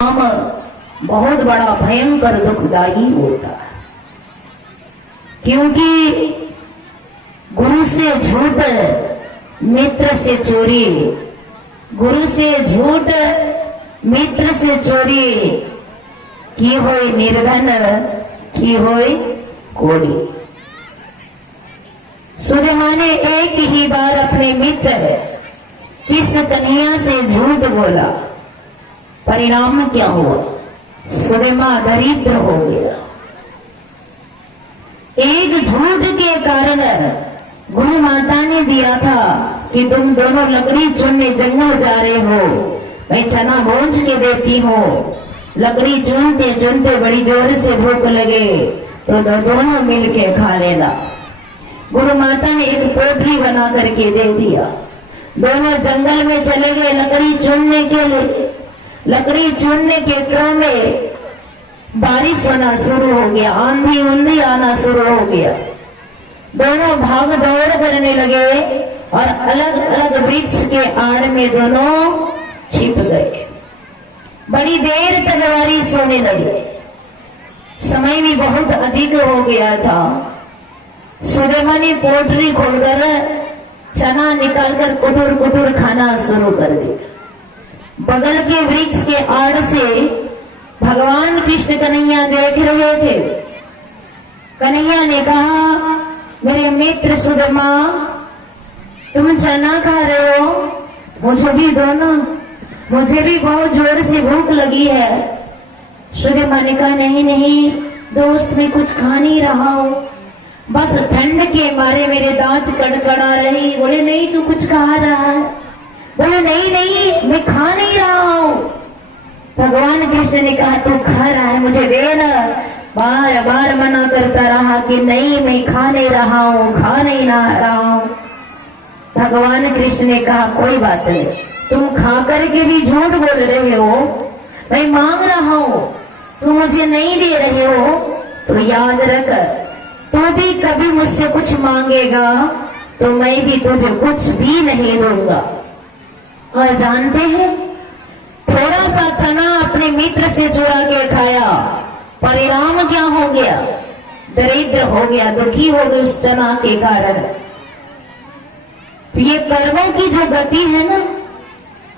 काम बहुत बड़ा भयंकर दुखदाई होता है, क्योंकि गुरु से झूठ, मित्र से चोरी, गुरु से झूठ, मित्र से चोरी, की होई निर्धन, की होई कोड़ी। सुदामा ने एक ही बार अपने मित्र कृष्ण कन्हैया से झूठ बोला, परिणाम क्या हुआ? सुदामा दरिद्र हो गया। एक झूठ के कारण गुरु माता ने दिया था कि तुम दोनों लकड़ी चुनने जंगल जा रहे हो, मैं चना भूंज के देती हूँ। लकड़ी चुनते चुनते बड़ी जोर से भूख लगे तो दोनों मिलके खा लेना। गुरु माता ने एक पोटली बना करके दे दिया। दोनों जंगल में चले गए लकड़ी चुनने के लिए। लकड़ी चुनने के क्रम में बारिश होना शुरू हो गया, आंधी उंधी आना शुरू हो गया। दोनों भाग दौड़ करने लगे और अलग अलग वृक्ष के आड़ में दोनों छिप गए। बड़ी देर तक बारिश होने लगी, समय भी बहुत अधिक हो गया था। सुदामा ने पोटली खोलकर चना निकालकर कुटुर कुटुर खाना शुरू कर दिया। बगल के वृक्ष के आड़ से भगवान कृष्ण कन्हैया देख रहे थे। कन्हैया ने कहा, मेरे मित्र सुदामा, तुम चना खा रहे हो, मुझे भी दो ना, मुझे भी बहुत जोर से भूख लगी है। सुदामा ने कहा, नहीं नहीं दोस्त, मैं कुछ खा नहीं रहा हूं, बस ठंड के मारे मेरे दांत कड़कड़ा रही। बोले, नहीं तू कुछ खा रहा है? बोले, नहीं नहीं मैं खा नहीं रहा हूं। भगवान कृष्ण ने कहा, तू खा रहा है, मुझे दे ना। बार बार मना करता रहा कि नहीं मैं खा नहीं रहा हूं, खा नहीं रहा हूं। भगवान कृष्ण ने कहा, कोई बात नहीं, तुम खा करके भी झूठ बोल रहे हो, मैं मांग रहा हूं, तुम मुझे नहीं दे रहे हो, तो याद रख, तू भी कभी मुझसे कुछ मांगेगा तो मैं भी तुझे कुछ भी नहीं दूंगा। और जानते हैं, थोड़ा सा चना अपने मित्र से चुरा के खाया, परिणाम क्या हो गया? दरिद्र हो गया, दुखी हो गए उस चना के कारण। ये कर्मों की जो गति है ना,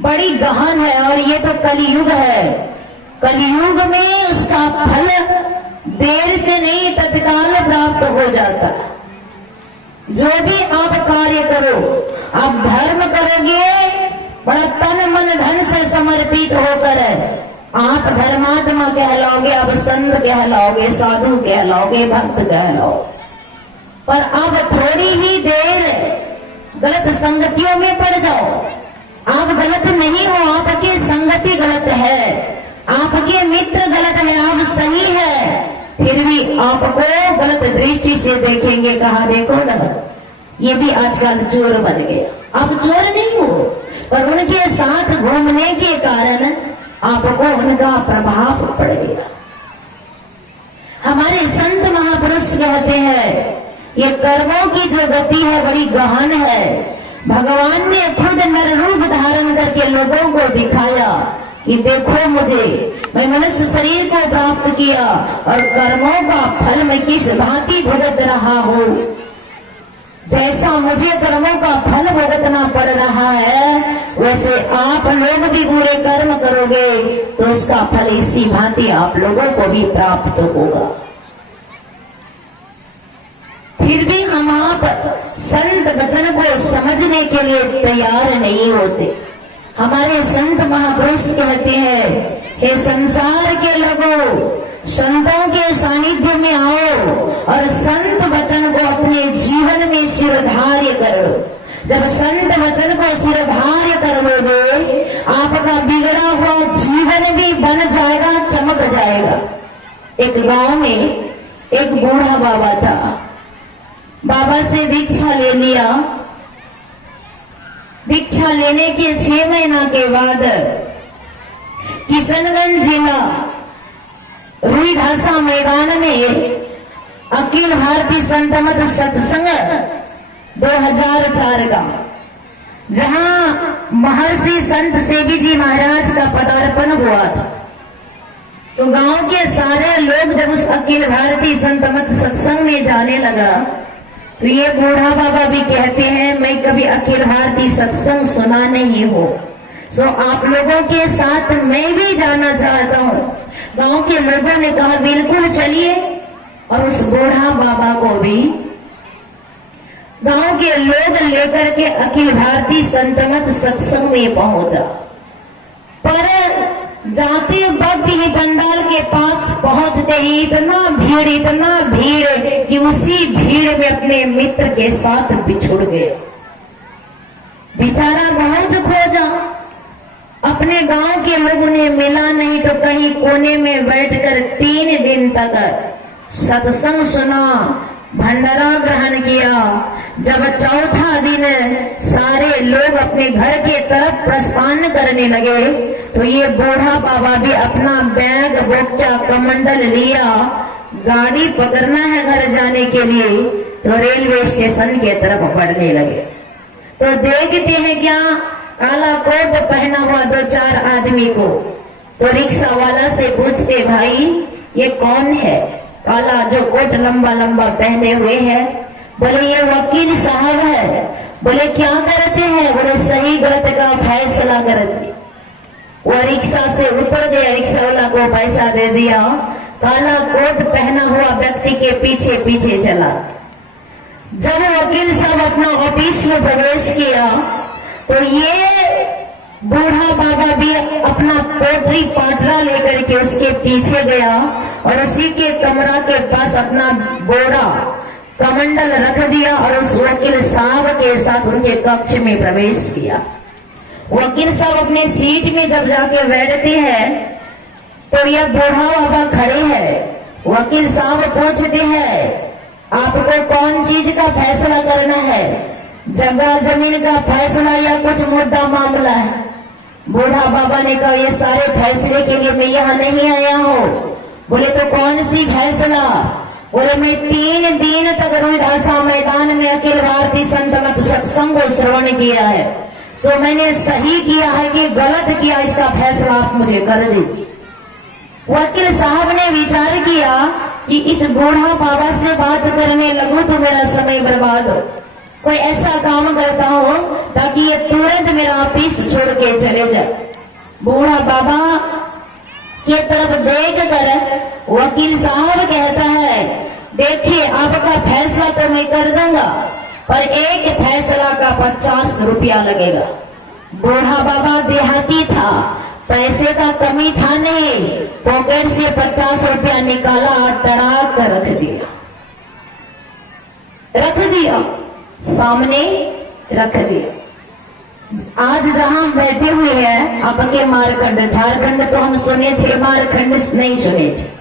बड़ी गहन है, और ये तो कलयुग है। कलयुग में उसका फल देर से नहीं तत्काल प्राप्त हो जाता। जो भी आप कार्य करो, आप धर्म करोगे बड़ा तन मन धन से समर्पित होकर, आप धर्मात्मा कहलाओगे, आप संत कहलाओगे, साधु कहलाओगे, भक्त कहलाओगे। पर अब थोड़ी ही देर गलत संगतियों में पड़ जाओ, आप गलत नहीं हो, आपकी संगति गलत है, आपके मित्र गलत है, आप सही है, फिर भी आपको गलत दृष्टि से देखेंगे। कहा, देखो ना, ये भी आजकल चोर बन गया। आप चोर नहीं हो, पर उनके साथ घूमने के कारण आपको उनका प्रभाव पड़ गया। हमारे संत महापुरुष कहते हैं, ये कर्मों की जो गति है बड़ी गहन है। भगवान ने खुद नर रूप धारण करके लोगों को दिखाया कि देखो मुझे, मैं मनुष्य शरीर को प्राप्त किया और कर्मों का फल मैं किस भांति भुगत रहा हूं। जैसा मुझे कर्मों का फल भुगतना पड़ रहा है, वैसे आप लोग भी बुरे कर्म करोगे तो उसका फल इसी भांति आप लोगों को भी प्राप्त होगा। फिर भी हम आप संत वचन को समझने के लिए तैयार नहीं होते। हमारे संत महापुरुष कहते हैं, हे संसार के लोगों, संतों के सानिध्य में आओ और संत वचन को अपने जीवन में शिरोधार्य करो। जब संत वचन को शिरोधार्य करोगे, आपका बिगड़ा हुआ जीवन भी बन जाएगा, चमक जाएगा। एक गांव में एक बूढ़ा बाबा था। बाबा से दीक्षा ले लिया। दीक्षा लेने के 6 महीना के बाद किशनगंज जिला रुईधासा मैदान में अखिल भारतीय संत मत सत्संग 2004 का, जहां महर्षि संत सेवी जी महाराज का पदार्पण हुआ था। तो गांव के सारे लोग जब उस अखिल भारतीय संत मत सत्संग में जाने लगा, तो ये बूढ़ा बाबा भी कहते हैं मैं कभी अखिल भारतीय सत्संग सुना नहीं हो, सो आप लोगों के साथ मैं भी जाना चाहता हूँ। गांव के लोगों ने कहा बिल्कुल चलिए, और उस बूढ़ा बाबा को भी गांव के लोग लेकर के अखिल भारतीय संत मत सत्संग में पहुंचा। पर जाते वक्त ही पंडाल के पास पहुंचते ही इतना भीड़ कि उसी भीड़ में अपने मित्र के साथ बिछुड़ गए। बेचारा बहुत खोजा, अपने गांव के लोग उन्हें मिला नहीं, तो कहीं कोने में बैठकर 3 दिन तक सत्संग सुना, भंडारा ग्रहण किया। जब चौथा दिन सारे लोग अपने घर के तरफ प्रस्थान करने लगे, तो ये बूढ़ा बाबा भी अपना बैग बोक्चा कमंडल लिया, गाड़ी पकड़ना है घर जाने के लिए, तो रेलवे स्टेशन के तरफ बढ़ने लगे। तो देखते हैं क्या, काला कोट पहना हुआ 2-4 आदमी को, तो रिक्शा वाला से पूछते भाई ये कौन है, काला जो कोट लंबा लंबा पहने हुए है। बोले ये वकील साहब है। बोले क्या करते हैं, बोले सही गलत का फैसला करते। वो रिक्शा से उतर गया, रिक्शा वाला को पैसा दे दिया, काला कोट पहना हुआ व्यक्ति के पीछे पीछे चला। जब वकील साहब अपना ऑफिस में प्रवेश किया, तो ये बूढ़ा बाबा भी अपना पोटरी पाटरा लेकर के उसके पीछे गया, और उसी के कमरा के पास अपना बोरा कमंडल रख दिया, और उस वकील साहब के साथ उनके कक्ष में प्रवेश किया। वकील साहब अपने सीट में जब जाके बैठते हैं, तो यह बूढ़ा बाबा खड़े हैं। वकील साहब पूछते हैं आपको कौन चीज का फैसला करना है, जगह जमीन का फैसला या कुछ मुद्दा मामला है। बूढ़ा बाबा ने कहा ये सारे फैसले के लिए मैं यहाँ नहीं आया हूँ। बोले तो कौन सी फैसला, बोले मैं 3 दिन तक रुद्रहासा मैदान में अखिल भारतीय संत मत सत्संग को श्रवण किया है, सो मैंने सही किया है कि गलत किया, इसका फैसला आप मुझे कर दीजिए। वकील साहब ने विचार किया कि इस बूढ़ा बाबा से बात करने लगूं तो मेरा समय बर्बाद हो, कोई ऐसा काम करता हो ताकि ये तुरंत मेरा ऑफिस छोड़ के चले जाए। बूढ़ा बाबा के तरफ देख कर वकील साहब कहता है देखिए आपका फैसला तो मैं कर दूंगा, पर एक फैसला का 50 रुपया लगेगा। बूढ़ा बाबा देहाती था, पैसे का कमी था नहीं, पॉकेट से 50 रुपया निकाला और तराक कर रख दिया, सामने रख दिया। आज जहां बैठे हुए हैं आपके मारखंड, झारखंड तो हम सुने थे, मारखंड नहीं सुने थे।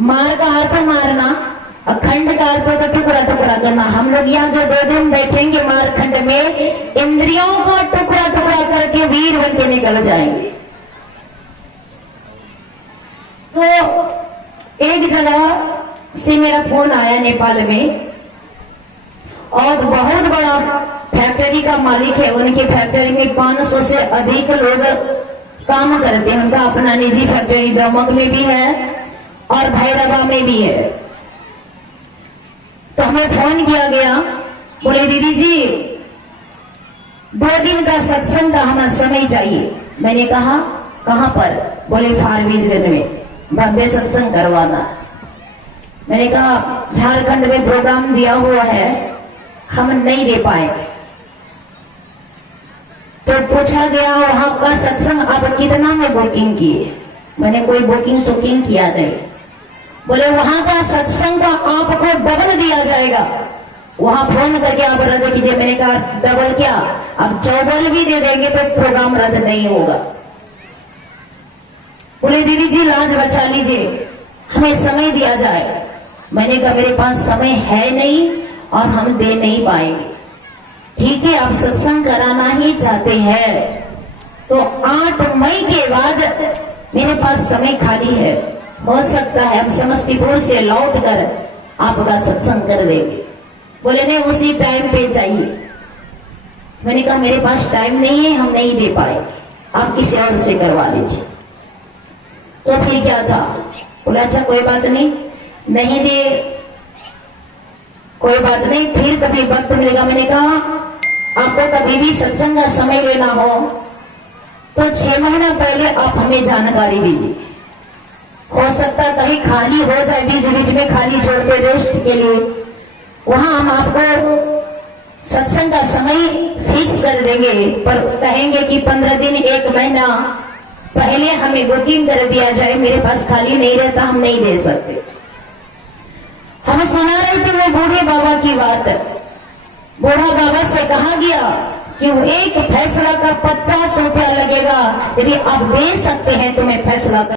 मार का अर्थ मारना, अखंड का अर्थ तो टुकड़ा टुकड़ा करना। हम लोग यहाँ जो 2 दिन बैठेंगे मारखंड में, इंद्रियों को टुकड़ा टुकड़ा करके वीर बन के निकल जाएंगे। तो एक जगह से मेरा फोन आया नेपाल में, और बहुत बड़ा फैक्ट्री का मालिक है, उनकी फैक्ट्री में 500 से अधिक लोग काम करते हैं। उनका अपना निजी फैक्ट्री दमक में भी है और भैरवा में भी है। तो हमें फोन किया गया, बोले दीदी जी 2 दिन का सत्संग का हमें समय चाहिए। मैंने कहा कहां पर, बोले फारबिसगंज में भव्य सत्संग करवाना। मैंने कहा झारखंड में प्रोग्राम दिया हुआ है, हम नहीं दे पाएंगे। तो पूछा गया वहां का सत्संग आप कितना में बुकिंग किए। मैंने कोई बुकिंग शोकिंग किया नहीं। बोले वहां का सत्संग का आपको डबल दिया जाएगा, वहां फोन करके आप रद्द कीजिए। मैंने कहा डबल क्या, अब चौबल भी दे देंगे तो प्रोग्राम रद्द नहीं होगा। बोले दीदी जी लाज बचा लीजिए, हमें समय दिया जाए। मैंने कहा मेरे पास समय है नहीं और हम दे नहीं पाएंगे। ठीक है, आप सत्संग कराना ही चाहते हैं तो 8 मई के बाद मेरे पास समय खाली है, हो सकता है हम समस्तीपुर से लौट कर आपका सत्संग कर देंगे। बोले नहीं उसी टाइम पे चाहिए। मैंने कहा मेरे पास टाइम नहीं है, हम नहीं दे पाएंगे, आप किसी और से करवा लीजिए। तो फिर क्या था? बोला अच्छा कोई बात नहीं, नहीं दे कोई बात नहीं, फिर कभी वक्त मिलेगा। मैंने कहा आपको कभी भी सत्संग का समय लेना हो तो 6 महीना पहले आप हमें जानकारी दीजिए। हो सकता है कहीं खाली हो जाए, बीच बीच में खाली छोड़ते रेस्ट के लिए, वहां हम आपको सत्संग का समय फिक्स कर देंगे, पर कहेंगे कि 15 दिन 1 महीना पहले हमें बुकिंग कर दिया जाए, मेरे पास खाली नहीं रहता, हम नहीं दे सकते। हम सुना रहे थे वो बूढ़े बाबा की बात। बूढ़ा बाबा से कहा गया कि वो एक फैसला का 50 रुपया लगेगा, यदि आप दे सकते हैं तो मैं फैसला कर